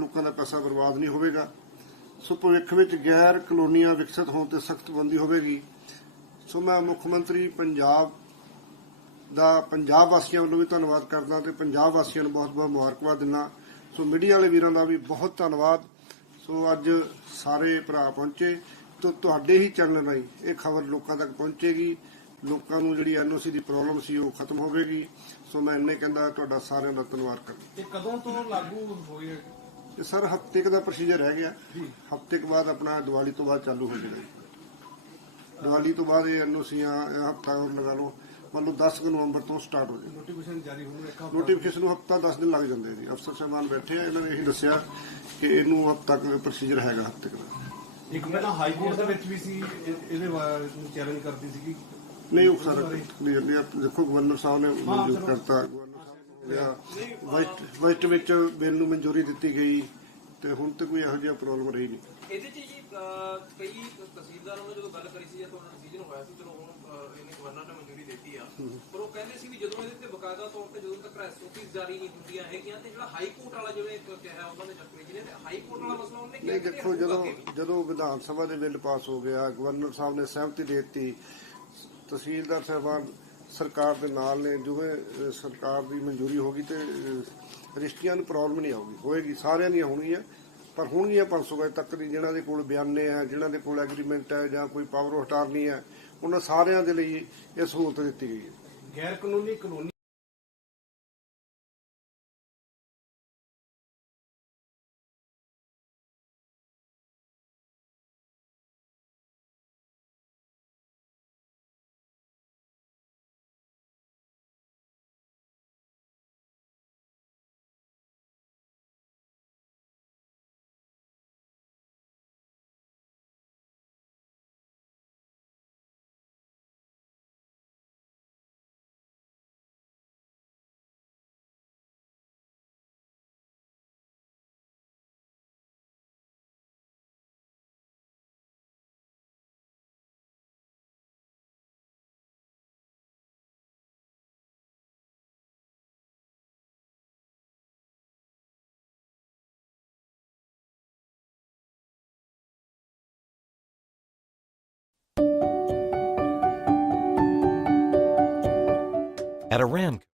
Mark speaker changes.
Speaker 1: ਲੋਕਾਂ ਦਾ ਪੈਸਾ ਬਰਬਾਦ ਨਹੀਂ ਹੋਵੇਗਾ। ਸੋ ਭਵਿੱਖ ਵਿੱਚ ਗੈਰ ਕਲੋਨੀਆਂ ਵਿਕਸਿਤ ਹੋਣ ਤੇ ਸਖਤ ਬੰਦੀ ਹੋਵੇਗੀ। ਸੋ ਮੈਂ ਮੁੱਖ ਮੰਤਰੀ ਪੰਜਾਬ ਦਾ ਪੰਜਾਬ ਵਾਸੀਆਂ ਵੱਲੋਂ ਵੀ ਧੰਨਵਾਦ ਕਰਦਾ ਤੇ ਪੰਜਾਬ ਵਾਸੀਆਂ ਨੂੰ ਬਹੁਤ-ਬਹੁਤ ਮੁਬਾਰਕਬਾਦ ਦਿੰਦਾ। ਸੋ ਮੀਡੀਆ ਵਾਲੇ ਵੀਰਾਂ ਦਾ ਵੀ ਬਹੁਤ ਧੰਨਵਾਦ। ਸੋ ਅੱਜ ਸਾਰੇ ਭਰਾ ਪਹੁੰਚੇ ਤੇ ਤੁਹਾਡੇ ਹੀ ਚੈਨਲ ਰਾਹੀਂ ਇਹ ਖਬਰ ਲੋਕਾਂ ਤੱਕ ਪਹੁੰਚੇਗੀ। ਲੋਕਾਂ ਨੂੰ ਜਿਹੜੀ ਐਨਓਸੀ ਦੀ ਪ੍ਰੋਬਲਮ ਸੀ ਉਹ ਖਤਮ ਹੋਵੇਗੀ। ਸੋ ਮੈਂ ਇੰਨੇ ਕਹਿੰਦਾ, ਤੁਹਾਡਾ ਸਾਰਿਆਂ ਦਾ ਧੰਨਵਾਦ ਕਰਦਾ।
Speaker 2: ਇਹ ਕਦੋਂ ਤੋਂ ਲਾਗੂ ਹੋਈ
Speaker 1: ਤੇ ਸਰ ਹਫ਼ਤੇ ਦਾ ਪ੍ਰੋਸੀਜਰ ਰਹਿ ਗਿਆ। ਹਫ਼ਤੇ ਕੁ ਬਾਅਦ ਆਪਣਾ ਦੀਵਾਲੀ ਤੋਂ ਬਾਅਦ ਚਾਲੂ ਹੋ ਜਾਏਗਾ ਦੀਵਾਲੀ ਤੋਂ ਬਾਅਦ ਇਹ ਐਨਓਸੀਆਂ ਹਫਤਾ ਹੋਰ ਲਗਾ ਲਓ। ਮੰਨ ਲਓ 10 ਕੁ ਨਵੰਬਰ ਤੋਂ ਸਟਾਰਟ ਹੋ ਜਾਏਗਾ
Speaker 2: ਨੋਟੀਫਿਕੇਸ਼ਨ ਜਾਰੀ ਨੂੰ ਹਫ਼ਤਾ।
Speaker 1: ਨੋਟੀਫਿਕੇਸ਼ਨ ਨੂੰ ਹਫਤਾ 10 ਦਿਨ ਲੱਗ ਜਾਂਦੇ ਜੀ। ਅਫਸਰ ਸਾਹਿਬਾਨ ਬੈਠੇ ਆ ਇਹਨਾਂ ਨੇ ਇਹੀ ਦੱਸਿਆ ਕਿ ਇਹਨੂੰ ਹਫਤਾ ਕੁ ਪ੍ਰੋਸੀਜਰ ਹੈਗਾ ਹਫ਼ਤੇ ਦਾ।
Speaker 2: ਇੱਕ ਪਹਿਲਾਂ ਹਾਈ ਕੋਰਟ ਦੇ ਵਿੱਚ ਵੀ ਸੀ ਇਹ- ਇਹਦੇ ਚੈਲੰਜ ਕਰਦੀ ਸੀਗੀ
Speaker 1: ਨਹੀਂ ਉਹ ਸਾਰਾ ਕਲੀਅਰ ਨਹੀਂ ਆਪ ਦੇਖੋ ਗਵਰਨਰ ਸਾਹਿਬ ਨੇ ਮਨਜ਼ੂਰ ਕਰਤਾ। ਵੈਸਟ ਵਿੱਚ ਬਿੱਲ ਨੂੰ ਮਨਜ਼ੂਰੀ ਦਿੱਤੀ ਗਈ ਤੇ ਹੁਣ ਤੇ ਕੋਈ ਇਹੋ ਜਿਹਾ ਪ੍ਰੋਬਲਮ ਰਹੀ ਨਹੀਂ।
Speaker 3: ਇਹਦੇ ਚ ਜੀ ਅਹ, ਕਈ ਤਹਿਸੀਲਦਾਰਾਂ ਨੂੰ ਜਦੋਂ ਗੱਲ ਕਰੀ ਸੀ ਜਾਂ ਤੁਹਾਡਾ ਡਿਸੀਜਨ ਹੋਇਆ ਸੀ ਚਲੋ ਹੁਣ ਅਹ, ਇਹਨੇ ਗਵਰਨਰ ਨੇ ਮਨਜ਼ੂਰੀ ਦਿੱਤੀ ਆ। ਪਰ ਉਹ ਕਹਿੰਦੇ ਸੀ ਵੀ ਜਦੋਂ ਇਹਦੇ ਤੇ ਬਕਾਇਦਾ ਤੌਰ ਤੇ ਜਦੋਂ ਤੱਕ ਐਸਓਪੀ ਜਾਰੀ ਨਹੀਂ ਹੁੰਦੀਆਂ ਹੈਗੀਆਂ ਤੇ ਜਿਹੜਾ ਹਾਈ ਕੋਰਟ ਵਾਲਾ ਜਿਵੇਂ ਇੱਕ ਕਿਹਾ ਉਹਨਾਂ ਨੇ ਜੀ ਨੇ ਤੇ ਹਾਈ ਕੋਰਟ ਵਾਲਾ ਮਸਲਾ ਉਹਨੇ ਕਿਹਾ
Speaker 1: ਨਹੀਂ
Speaker 3: ਕਿ
Speaker 1: ਦੇਖੋ ਜਦੋਂ ਜਦੋਂ ਵਿਧਾਨ ਸਭਾ ਦੇ ਬਿੱਲ ਪਾਸ ਹੋ ਗਿਆ ਗਵਰਨਰ ਸਾਹਿਬ ਨੇ ਸਹਿਮਤੀ ਦੇ ਦਿੱਤੀ ਤਹਿਸੀਲਦਾਰ ਸਾਹਿਬਾਨ ਸਰਕਾਰ ਦੇ ਨਾਲ ਨੇ ਜਿਵੇਂ ਸਰਕਾਰ ਦੀ ਮਨਜ਼ੂਰੀ ਹੋ ਗਈ ਤੇ ਅਹ, ਰਜਿਸਟਰੀਆਂ ਨੂੰ ਪ੍ਰੋਬਲਮ ਨਹੀਂ ਆਊਗੀ। ਹੋਏਗੀ ਸਾਰਿਆਂ ਦੀਆਂ ਹੋਣਗੀਆਂ ਪਰ ਹੋਣਗੀਆਂ 500 ਗਜ ਤੱਕ ਦੀ ਜਿਨ੍ਹਾਂ ਦੇ ਕੋਲ ਬਿਆਨੇ ਹੈ ਜਿਨ੍ਹਾਂ ਦੇ ਕੋਲ ਐਗਰੀਮੈਂਟ ਹੈ ਜਾਂ ਕੋਈ ਪਾਵਰ ਆਫ ਅਟਾਰਨੀ ਹੈ ਉਹਨਾਂ ਸਾਰਿਆਂ ਦੇ ਲਈ ਇਹ ਸਹੂਲਤ ਦਿੱਤੀ ਗਈ ਹੈ।
Speaker 2: ਗੈਰ ਕਾਨੂੰਨੀ ਕਲੋਨੀ
Speaker 4: at a Ramco.